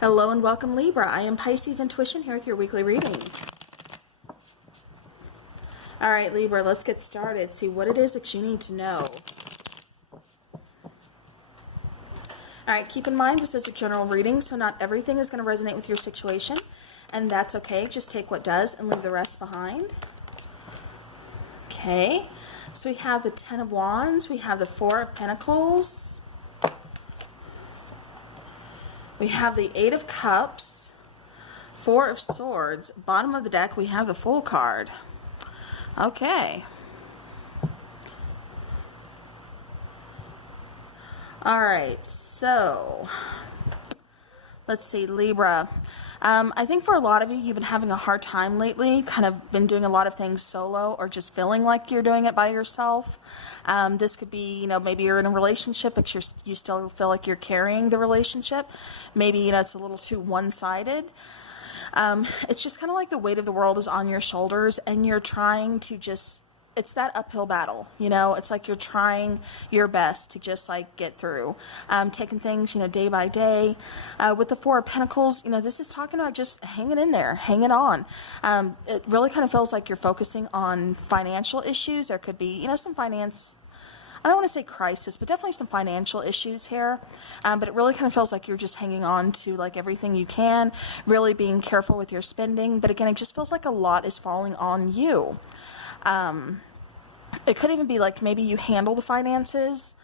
Hello and welcome, Libra. I am Pisces Intuition here with your weekly reading. All right, Libra, let's get started. See what it is that you need to know. All right, keep in mind this is a general reading, so not everything is going to resonate with your situation, and that's okay. Just take what does and leave the rest behind. Okay, so we have the Ten of Wands, we have the Four of Pentacles, we have the Eight of Cups, Four of Swords. Bottom of the deck, we have the Fool card. Okay. All right, so let's see, Libra. I think for a lot of you, you've been having a hard time lately, kind of been doing a lot of things solo or just feeling like you're doing it by yourself. This could be, maybe you're in a relationship, but you still feel like you're carrying the relationship. Maybe, it's a little too one-sided. It's just kind of like the weight of the world is on your shoulders and you're trying to it's that uphill battle, it's like you're trying your best to just get through, taking things, day by day. With the Four of Pentacles, this is talking about just hanging in there, hanging on. It really kind of feels like you're focusing on financial issues. There could be, some finance, I don't want to say crisis, but definitely some financial issues here. But it really kind of feels like you're just hanging on to everything you can, really being careful with your spending. But again, it just feels like a lot is falling on you. It could even be maybe you handle the finances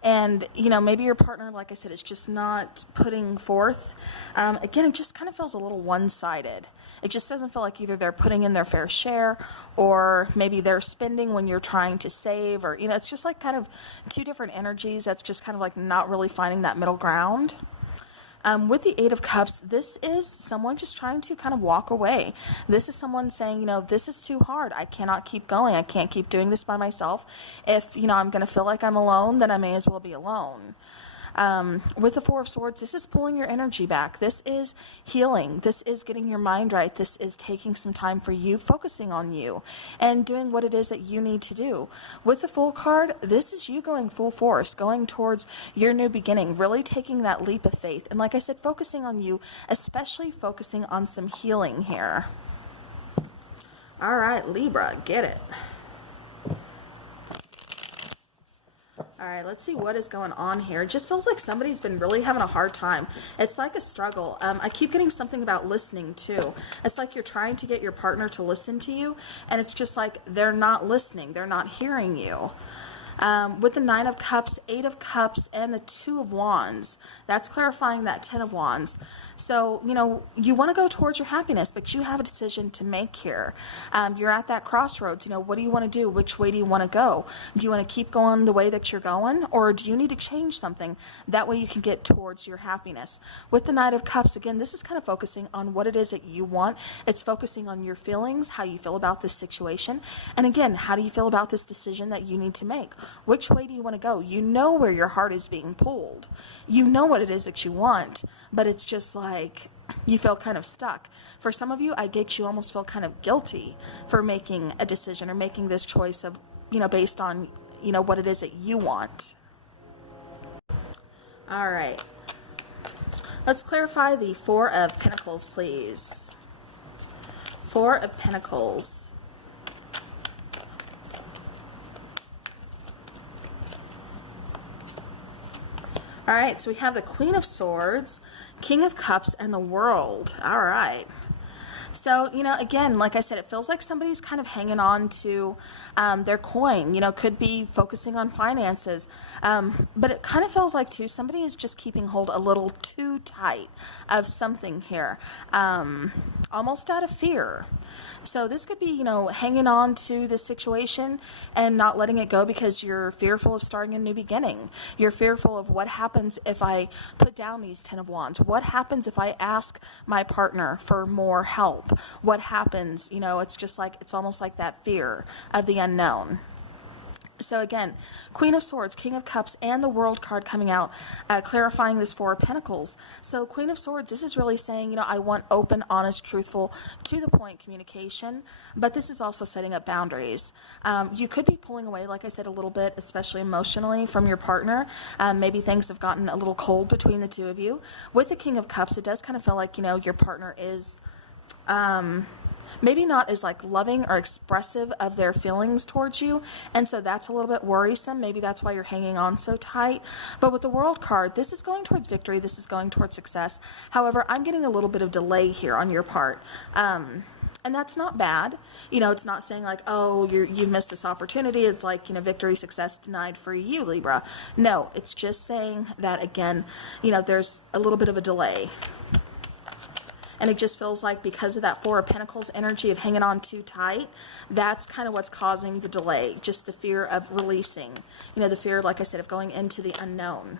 and, maybe your partner, like I said, is just not putting forth. Again, it just kind of feels a little one-sided. It just doesn't feel like either they're putting in their fair share or maybe they're spending when you're trying to save, or, it's just kind of two different energies. That's just kind of not really finding that middle ground. With the Eight of Cups, this is someone just trying to kind of walk away. This is someone saying, this is too hard. I cannot keep going. I can't keep doing this by myself. If, I'm going to feel like I'm alone, then I may as well be alone. With the Four of Swords, this is pulling your energy back. This is healing. This is getting your mind right. This is taking some time for you, focusing on you, and doing what it is that you need to do. With the Fool card, this is you going full force, going towards your new beginning, really taking that leap of faith. And like I said, focusing on you, especially focusing on some healing here. All right, Libra, get it. All right, let's see what is going on here. It just feels like somebody's been really having a hard time. It's like a struggle. I keep getting something about listening too. It's like you're trying to get your partner to listen to you, and it's just like they're not listening. They're not hearing you. With the Nine of Cups, Eight of Cups, and the Two of Wands, that's clarifying that Ten of Wands. So, you want to go towards your happiness, but you have a decision to make here. You're at that crossroads. What do you want to do? Which way do you want to go? Do you want to keep going the way that you're going, or do you need to change something? That way you can get towards your happiness. With the Knight of Cups, again, this is kind of focusing on what it is that you want. It's focusing on your feelings, how you feel about this situation. And again, how do you feel about this decision that you need to make? Which way do you want to go? You know where your heart is being pulled. You know what it is that you want, but it's just you feel kind of stuck. For some of you, I get you almost feel kind of guilty for making a decision or making this choice of, based on, what it is that you want. All right. Let's clarify the Four of Pentacles, please. Four of Pentacles. All right, so we have the Queen of Swords, King of Cups, and the World. All right. So, again, like I said, it feels like somebody's kind of hanging on to their coin, could be focusing on finances. But it kind of feels like, too, somebody is just keeping hold a little too tight of something here, almost out of fear. So this could be, hanging on to this situation and not letting it go because you're fearful of starting a new beginning. You're fearful of what happens if I put down these Ten of Wands. What happens if I ask my partner for more help? What happens, it's just it's almost like that fear of the unknown. So again, Queen of Swords, King of Cups, and the World card coming out, clarifying this Four of Pentacles. So Queen of Swords, this is really saying, I want open, honest, truthful, to the point communication, but this is also setting up boundaries. You could be pulling away, like I said, a little bit, especially emotionally, from your partner. Maybe things have gotten a little cold between the two of you. With the King of Cups, it does kind of feel like, your partner is... maybe not as like loving or expressive of their feelings towards you, and so that's a little bit worrisome. Maybe that's why you're hanging on so tight. But with the World card, this is going towards victory, this is going towards success. However, I'm getting a little bit of delay here on your part, and that's not bad. It's not saying like, oh, you've missed this opportunity. It's like, victory, success denied for you, Libra. No, it's just saying that, again, there's a little bit of a delay. And it just feels like because of that Four of Pentacles energy of hanging on too tight, that's kind of what's causing the delay. Just the fear of releasing. The fear, like I said, of going into the unknown.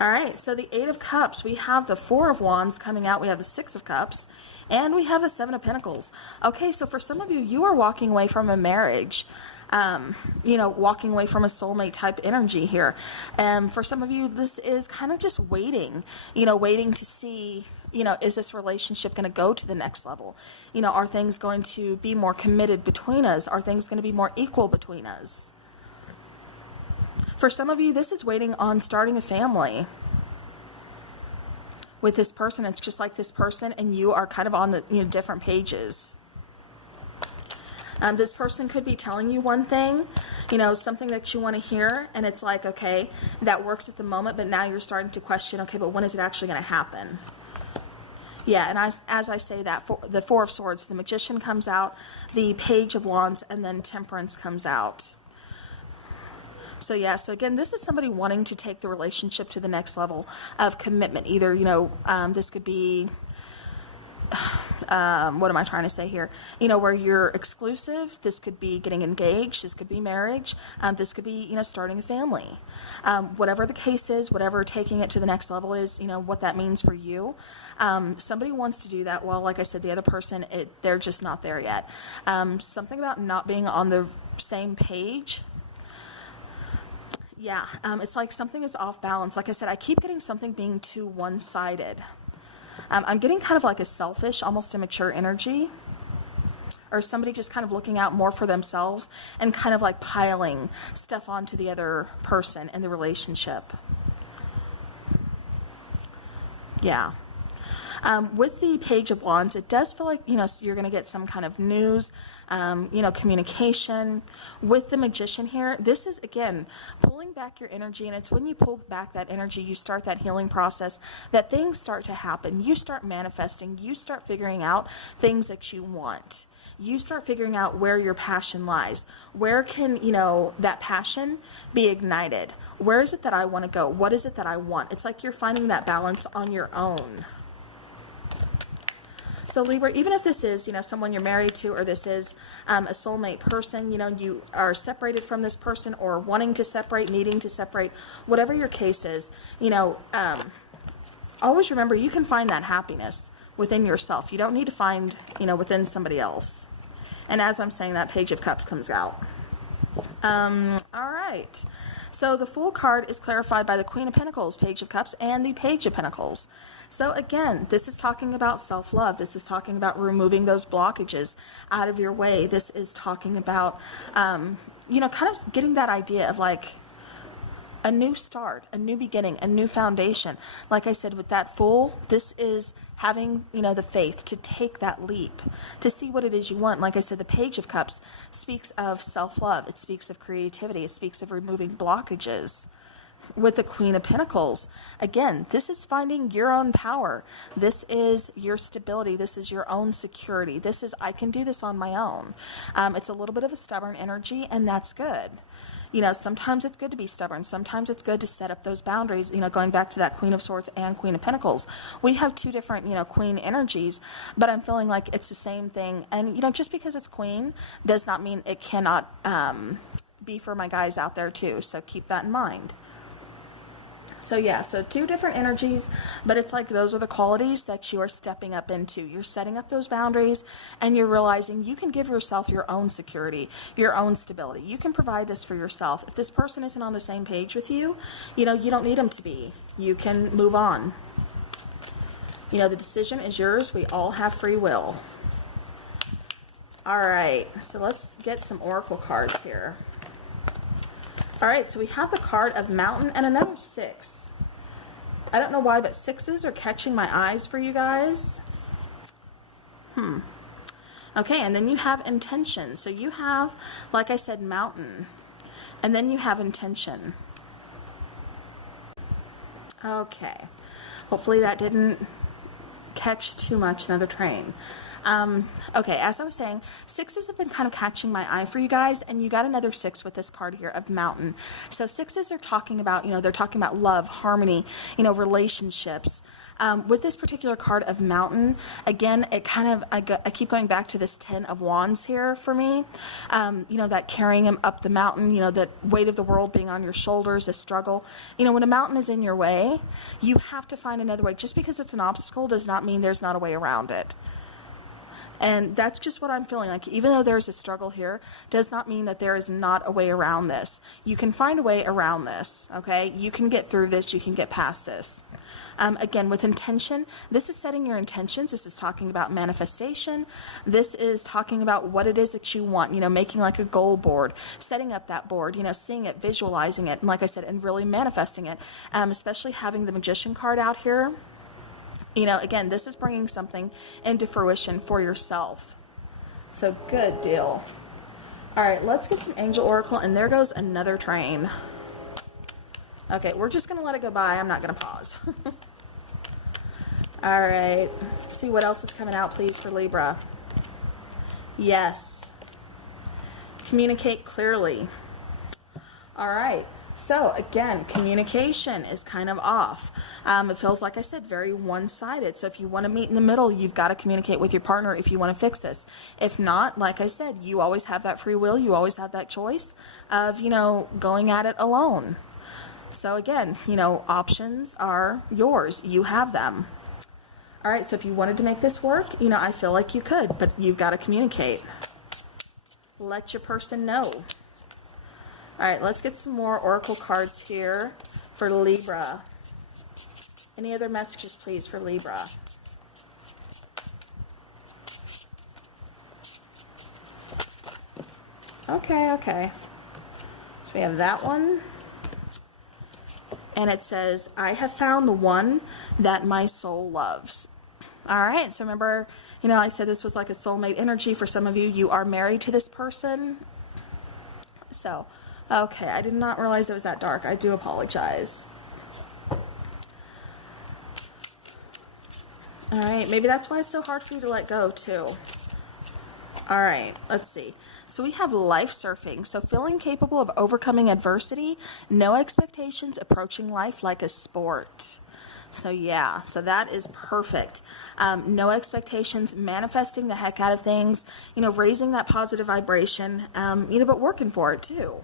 All right, so the Eight of Cups, we have the Four of Wands coming out. We have the Six of Cups, and we have the Seven of Pentacles. Okay, so for some of you, you are walking away from a marriage. Walking away from a soulmate type energy here. For some of you, this is kind of just waiting, waiting to see, is this relationship going to go to the next level? Are things going to be more committed between us? Are things going to be more equal between us? For some of you, this is waiting on starting a family. With this person, it's just like this person and you are kind of on the different pages. This person could be telling you one thing, something that you want to hear, and it's like, okay, that works at the moment, but now you're starting to question, okay, but when is it actually going to happen? Yeah, and as I say that, the Four of Swords, the Magician comes out, the Page of Wands, and then Temperance comes out. So yeah, so again, this is somebody wanting to take the relationship to the next level of commitment. Either, this could be... what am I trying to say here? Where you're exclusive. This could be getting engaged. This could be marriage. This could be, starting a family. Whatever the case is, whatever taking it to the next level is, what that means for you. Somebody wants to do that. Well, like I said, the other person, they're just not there yet. Something about not being on the same page. Yeah, it's like something is off balance. Like I said, I keep getting something being too one-sided. I'm getting kind of like a selfish, almost immature energy, or somebody just kind of looking out more for themselves and kind of like piling stuff onto the other person in the relationship. Yeah. With the Page of Wands, it does feel like, you're going to get some kind of news, communication. With the Magician here, this is, again, pulling back your energy, and it's when you pull back that energy, you start that healing process, that things start to happen. You start manifesting. You start figuring out things that you want. You start figuring out where your passion lies. Where can, that passion be ignited? Where is it that I want to go? What is it that I want? It's like you're finding that balance on your own. So Libra, even if this is, someone you're married to, or this is a soulmate person, you are separated from this person or wanting to separate, needing to separate, whatever your case is, always remember you can find that happiness within yourself. You don't need to find, within somebody else. And as I'm saying that, Page of Cups comes out. All right. So the Fool card is clarified by the Queen of Pentacles, Page of Cups, and the Page of Pentacles. So again, this is talking about self-love. This is talking about removing those blockages out of your way. This is talking about, kind of getting that idea of like a new start, a new beginning, a new foundation. Like I said, with that Fool, this is having, the faith to take that leap, to see what it is you want. Like I said, the Page of Cups speaks of self-love. It speaks of creativity. It speaks of removing blockages. With the Queen of Pentacles, again, this is finding your own power. This is your stability. This is your own security. This is, I can do this on my own. It's a little bit of a stubborn energy, and that's good. Sometimes it's good to be stubborn. Sometimes it's good to set up those boundaries, going back to that Queen of Swords and Queen of Pentacles. We have two different, Queen energies, but I'm feeling like it's the same thing. And, just because it's Queen does not mean it cannot be for my guys out there too. So keep that in mind. So yeah, so two different energies, but it's like those are the qualities that you are stepping up into. You're setting up those boundaries and you're realizing you can give yourself your own security, your own stability. You can provide this for yourself. If this person isn't on the same page with you, you know, you don't need them to be. You can move on. You know, the decision is yours. We all have free will. All right, so let's get some oracle cards here. All right, so we have the card of Mountain and another 6. I don't know why, but 6s are catching my eyes for you guys. Okay, and then you have Intention. So you have, like I said, Mountain. And then you have Intention. Okay. Hopefully that didn't catch too much another train. Okay, as I was saying, 6s have been kind of catching my eye for you guys, and you got another 6 with this card here of Mountain. So 6s are talking about, you know, they're talking about love, harmony, you know, relationships. With this particular card of Mountain, again, it kind of, I keep going back to this 10 of Wands here for me. You know, that carrying him up the mountain, you know, that weight of the world being on your shoulders, a struggle. You know, when a mountain is in your way, you have to find another way. Just because it's an obstacle does not mean there's not a way around it. And that's just what I'm feeling like. Even though there's a struggle here, does not mean that there is not a way around this. You can find a way around this, okay? You can get through this. You can get past this. Again, with Intention, this is setting your intentions. This is talking about manifestation. This is talking about what it is that you want, you know, making like a goal board, setting up that board, you know, seeing it, visualizing it, and like I said, and really manifesting it, especially having the Magician card out here. You know, again, this is bringing something into fruition for yourself. So good deal. All right, let's get some Angel Oracle, and there goes another train. Okay, we're just going to let it go by. I'm not going to pause. All right, let's see what else is coming out, please, for Libra. Yes. Communicate clearly. All right. So again, communication is kind of off. It feels, like I said, very one-sided. So if you want to meet in the middle, you've got to communicate with your partner if you want to fix this. If not, like I said, you always have that free will. You always have that choice of, you know, going at it alone. So again, you know, options are yours. You have them. All right, so if you wanted to make this work, you know, I feel like you could, but you've got to communicate. Let your person know. All right, let's get some more oracle cards here for Libra. Any other messages, please, for Libra? Okay. So we have that one. And it says, I have found the one that my soul loves. All right, so remember, you know, I said this was like a soulmate energy. For some of you, you are married to this person. So, okay, I did not realize it was that dark. I do apologize. All right, maybe that's why it's so hard for you to let go, too. All right, let's see. So we have life surfing. So feeling capable of overcoming adversity, no expectations, approaching life like a sport. So yeah, so that is perfect. No expectations, manifesting the heck out of things, you know, raising that positive vibration, you know, but working for it too.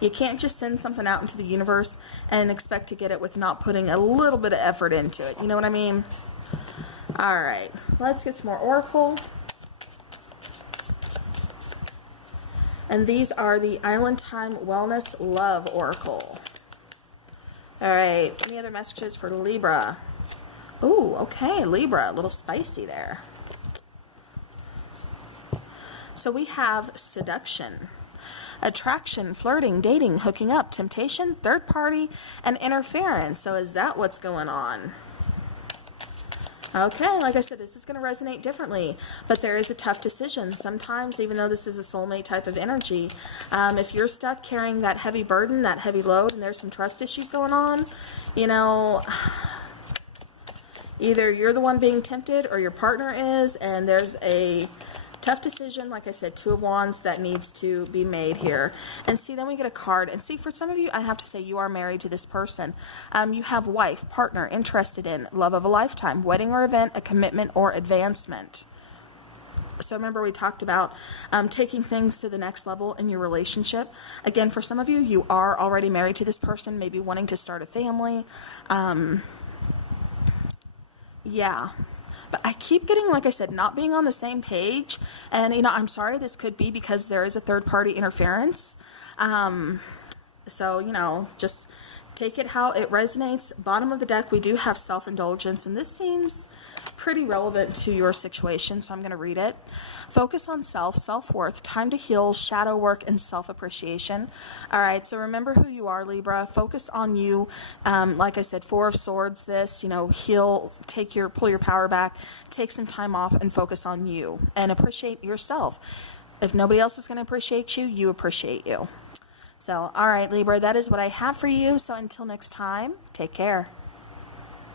You can't just send something out into the universe and expect to get it with not putting a little bit of effort into it. You know what I mean? All right, let's get some more oracle. And these are the Island Time Wellness Love Oracle. All right, any other messages for Libra? Ooh, okay, Libra, a little spicy there. So we have seduction, attraction, flirting, dating, hooking up, temptation, third party, and interference. So is that what's going on? Okay, like I said, this is going to resonate differently, but there is a tough decision. Sometimes, even though this is a soulmate type of energy, if you're stuck carrying that heavy burden, that heavy load, and there's some trust issues going on, you know, either you're the one being tempted or your partner is, and there's a tough decision, like I said, Two of Wands, that needs to be made here. And see, then we get a card. And see, for some of you, I have to say you are married to this person. You have wife, partner, interested in, love of a lifetime, wedding or event, a commitment or advancement. So remember we talked about taking things to the next level in your relationship. Again, for some of you, you are already married to this person, maybe wanting to start a family. Yeah. But I keep getting, like I said, not being on the same page. And, I'm sorry, this could be because there is a third party interference. So, just take it how it resonates. Bottom of the deck, we do have self-indulgence, and this seems pretty relevant to your situation, so I'm going to read it. Focus on self-worth, time to heal, shadow work, and self-appreciation. All right, so remember who you are, Libra. Focus on you. Like I said, Four of Swords, this, heal, pull your power back, take some time off, and focus on you, and appreciate yourself. If nobody else is going to appreciate you, you appreciate you. So, all right, Libra, that is what I have for you. So until next time, take care.